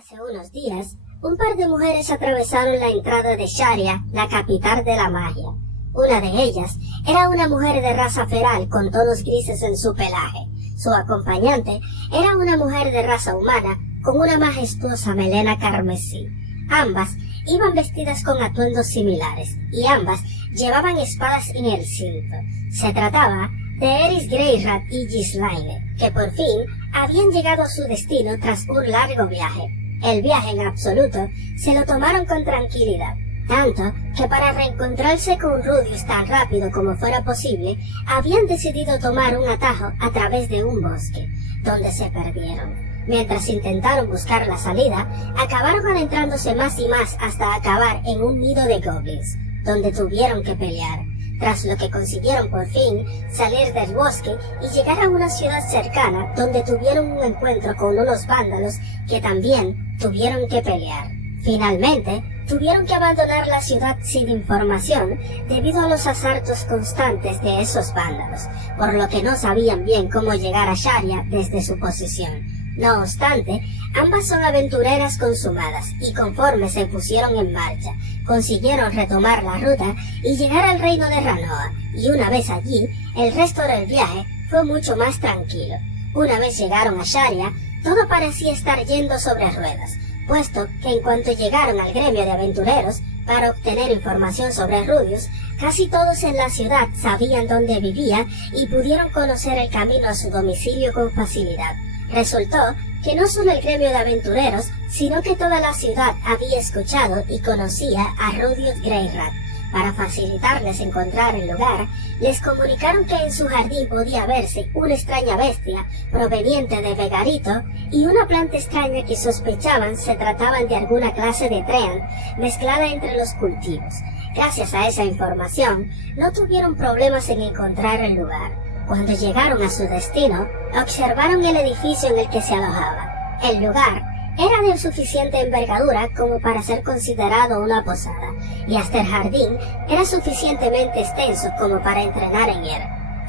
Hace unos días, un par de mujeres atravesaron la entrada de Sharia, la capital de la magia. Una de ellas era una mujer de raza feral con tonos grises en su pelaje. Su acompañante era una mujer de raza humana con una majestuosa melena carmesí. Ambas iban vestidas con atuendos similares y ambas llevaban espadas en el cinto. Se trataba de Eris Greyrat y Ghislaine, que por fin habían llegado a su destino tras un largo viaje. El viaje en absoluto se lo tomaron con tranquilidad, tanto que para reencontrarse con Rudius tan rápido como fuera posible, habían decidido tomar un atajo a través de un bosque, donde se perdieron. Mientras intentaron buscar la salida, acabaron adentrándose más y más hasta acabar en un nido de goblins, donde tuvieron que pelear, tras lo que consiguieron por fin salir del bosque y llegar a una ciudad cercana donde tuvieron un encuentro con unos vándalos que también tuvieron que pelear. Finalmente, tuvieron que abandonar la ciudad sin información debido a los asaltos constantes de esos vándalos, por lo que no sabían bien cómo llegar a Sharia desde su posición. No obstante, ambas son aventureras consumadas y conforme se pusieron en marcha, consiguieron retomar la ruta y llegar al reino de Ranoa, y una vez allí, el resto del viaje fue mucho más tranquilo. Una vez llegaron a Sharia, todo parecía estar yendo sobre ruedas, puesto que en cuanto llegaron al gremio de aventureros para obtener información sobre Rudius, casi todos en la ciudad sabían dónde vivía y pudieron conocer el camino a su domicilio con facilidad. Resultó que no solo el gremio de aventureros, sino que toda la ciudad había escuchado y conocía a Rudius Greyrat. Para facilitarles encontrar el lugar, les comunicaron que en su jardín podía verse una extraña bestia proveniente de Vegarito y una planta extraña que sospechaban se trataban de alguna clase de treant mezclada entre los cultivos. Gracias a esa información, no tuvieron problemas en encontrar el lugar. Cuando llegaron a su destino, observaron el edificio en el que se alojaba. El lugar era de suficiente envergadura como para ser considerado una posada, y hasta el jardín era suficientemente extenso como para entrenar en él.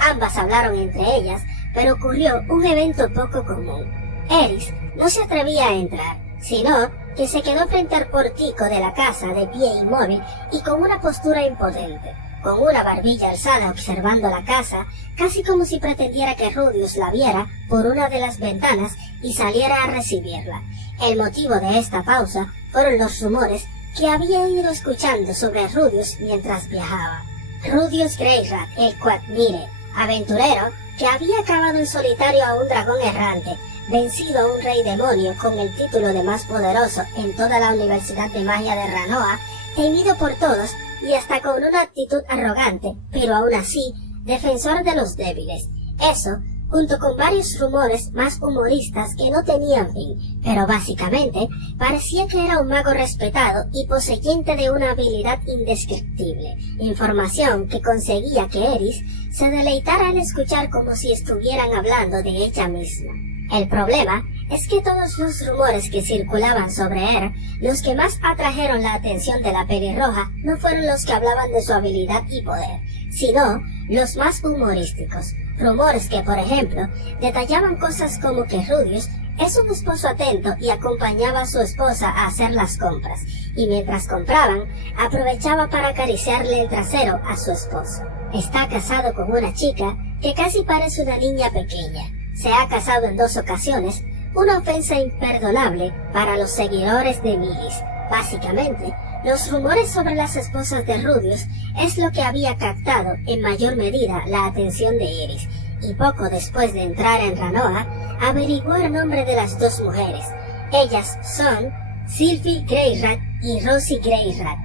Ambas hablaron entre ellas, pero ocurrió un evento poco común. Eris no se atrevía a entrar, sino que se quedó frente al pórtico de la casa de pie inmóvil y con una postura impotente, con una barbilla alzada observando la casa, casi como si pretendiera que Rudius la viera por una de las ventanas y saliera a recibirla. El motivo de esta pausa fueron los rumores que había ido escuchando sobre Rudius mientras viajaba. Rudius Greyrat, el Quatmire, aventurero que había acabado en solitario a un dragón errante, vencido a un rey demonio con el título de más poderoso en toda la Universidad de Magia de Ranoa, temido por todos y hasta con una actitud arrogante, pero aún así, defensor de los débiles. Eso, junto con varios rumores más humoristas que no tenían fin, pero básicamente parecía que era un mago respetado y poseyente de una habilidad indescriptible, información que conseguía que Eris se deleitara al escuchar como si estuvieran hablando de ella misma. El problema es que todos los rumores que circulaban sobre él, los que más atrajeron la atención de la pelirroja, no fueron los que hablaban de su habilidad y poder, sino los más humorísticos. Rumores que, por ejemplo, detallaban cosas como que Rudius es un esposo atento y acompañaba a su esposa a hacer las compras, y mientras compraban, aprovechaba para acariciarle el trasero a su esposo. Está casado con una chica que casi parece una niña pequeña. Se ha casado en 2 ocasiones, una ofensa imperdonable para los seguidores de Milis. Básicamente, los rumores sobre las esposas de Rudius es lo que había captado en mayor medida la atención de Eris, y poco después de entrar en Ranoa, averiguó el nombre de las 2 mujeres. Ellas son Sylvie Greyrat y Rosie Greyrat.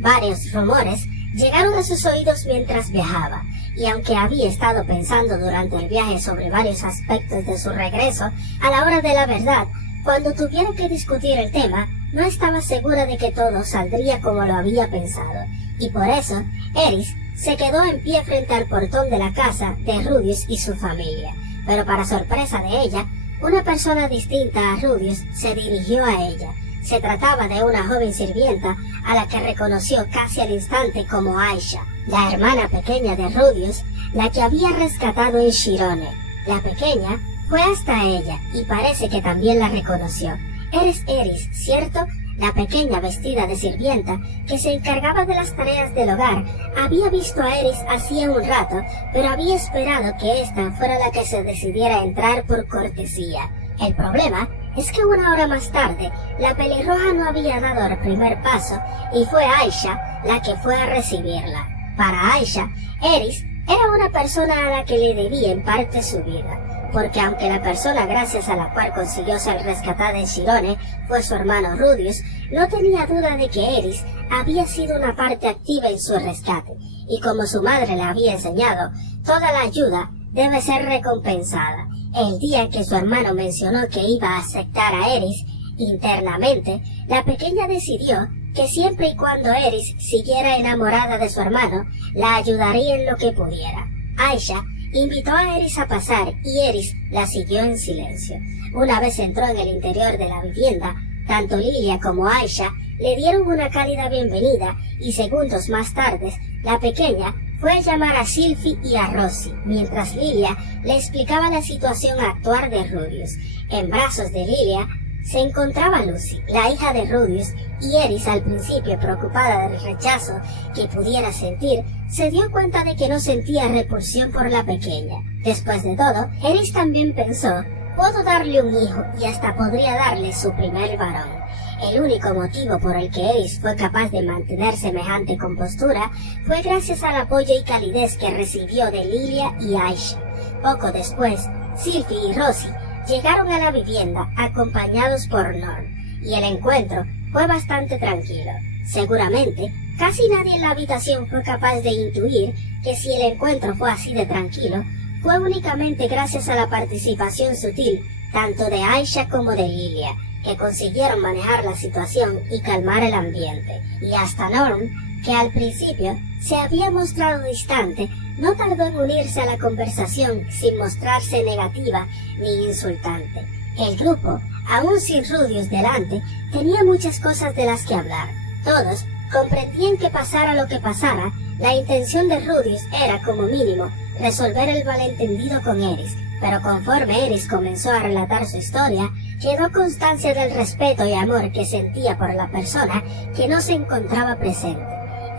Varios rumores llegaron a sus oídos mientras viajaba, y aunque había estado pensando durante el viaje sobre varios aspectos de su regreso, a la hora de la verdad, cuando tuviera que discutir el tema, no estaba segura de que todo saldría como lo había pensado, y por eso, Eris se quedó en pie frente al portón de la casa de Rudius y su familia, pero para sorpresa de ella, una persona distinta a Rudius se dirigió a ella. Se trataba de una joven sirvienta a la que reconoció casi al instante como Aisha, la hermana pequeña de Rudius, la que había rescatado en Shirone. La pequeña fue hasta ella y parece que también la reconoció. Eres Eris, ¿cierto? La pequeña vestida de sirvienta, que se encargaba de las tareas del hogar, había visto a Eris hacía un rato, pero había esperado que ésta fuera la que se decidiera a entrar por cortesía. El problema es que una hora más tarde, la pelirroja no había dado el primer paso y fue Aisha la que fue a recibirla. Para Aisha, Eris era una persona a la que le debía en parte su vida, porque aunque la persona gracias a la cual consiguió ser rescatada en Shirone fue su hermano Rudius, no tenía duda de que Eris había sido una parte activa en su rescate, y como su madre le había enseñado, toda la ayuda debe ser recompensada. El día que su hermano mencionó que iba a aceptar a Eris, internamente, la pequeña decidió que siempre y cuando Eris siguiera enamorada de su hermano, la ayudaría en lo que pudiera. Aisha invitó a Eris a pasar y Eris la siguió en silencio. Una vez entró en el interior de la vivienda, tanto Lilia como Aisha le dieron una cálida bienvenida y segundos más tarde, la pequeña fue a llamar a Sylphie y a Rosie, mientras Lilia le explicaba la situación actual de Rudius. En brazos de Lilia se encontraba Lucy, la hija de Rudius, y Eris, al principio preocupada del rechazo que pudiera sentir, se dio cuenta de que no sentía repulsión por la pequeña. Después de todo, Eris también pensó, puedo darle un hijo y hasta podría darle su primer varón. El único motivo por el que Eris fue capaz de mantener semejante compostura fue gracias al apoyo y calidez que recibió de Lilia y Aisha. Poco después, Sylphie y Rosie llegaron a la vivienda acompañados por Norm, y el encuentro fue bastante tranquilo. Seguramente, casi nadie en la habitación fue capaz de intuir que si el encuentro fue así de tranquilo, fue únicamente gracias a la participación sutil tanto de Aisha como de Lilia, que consiguieron manejar la situación y calmar el ambiente. Y hasta Norm, que al principio se había mostrado distante, no tardó en unirse a la conversación sin mostrarse negativa ni insultante. El grupo, aún sin Rudius delante, tenía muchas cosas de las que hablar. Todos comprendían que pasara lo que pasara, la intención de Rudius era, como mínimo, resolver el malentendido con Eris, pero conforme Eris comenzó a relatar su historia, quedó constancia del respeto y amor que sentía por la persona que no se encontraba presente.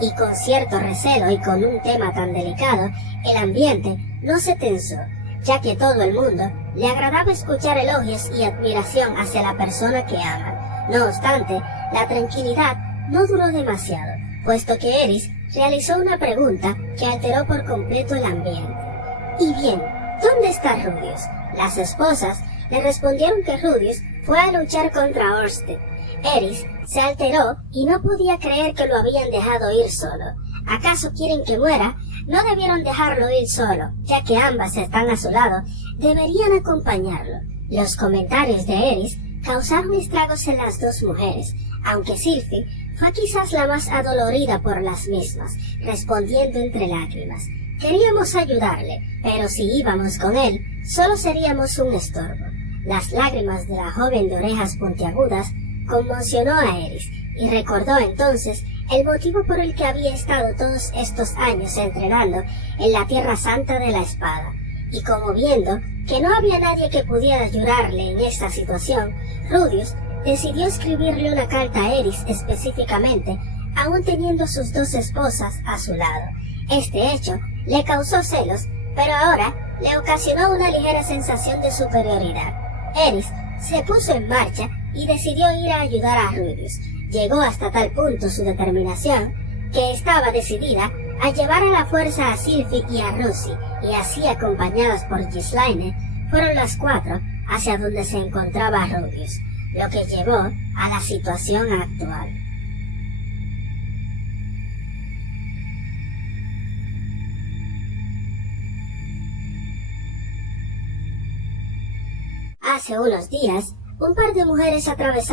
Y con cierto recelo y con un tema tan delicado, el ambiente no se tensó, ya que todo el mundo le agradaba escuchar elogios y admiración hacia la persona que aman. No obstante, la tranquilidad no duró demasiado, puesto que Eris realizó una pregunta que alteró por completo el ambiente. Y bien, ¿dónde está Rudius? Las esposas le respondieron que Rudius fue a luchar contra Orsted. Eris se alteró y no podía creer que lo habían dejado ir solo. ¿Acaso quieren que muera? No debieron dejarlo ir solo, ya que ambas están a su lado, deberían acompañarlo. Los comentarios de Eris causaron estragos en las dos mujeres, aunque Sylphie fue quizás la más adolorida por las mismas, respondiendo entre lágrimas. Queríamos ayudarle, pero si íbamos con él, solo seríamos un estorbo. Las lágrimas de la joven de orejas puntiagudas conmocionó a Eris, y recordó entonces el motivo por el que había estado todos estos años entrenando en la Tierra Santa de la Espada. Y como viendo que no había nadie que pudiera ayudarle en esta situación, Rudius decidió escribirle una carta a Eris específicamente, aún teniendo sus dos esposas a su lado. Este hecho le causó celos, pero ahora le ocasionó una ligera sensación de superioridad. Eris se puso en marcha y decidió ir a ayudar a Rudius. Llegó hasta tal punto su determinación que estaba decidida a llevar a la fuerza a Sylphie y a Rosie, y así acompañadas por Ghislaine, fueron las cuatro hacia donde se encontraba Rudius, lo que llevó a la situación actual. Hace unos días, un par de mujeres atravesaron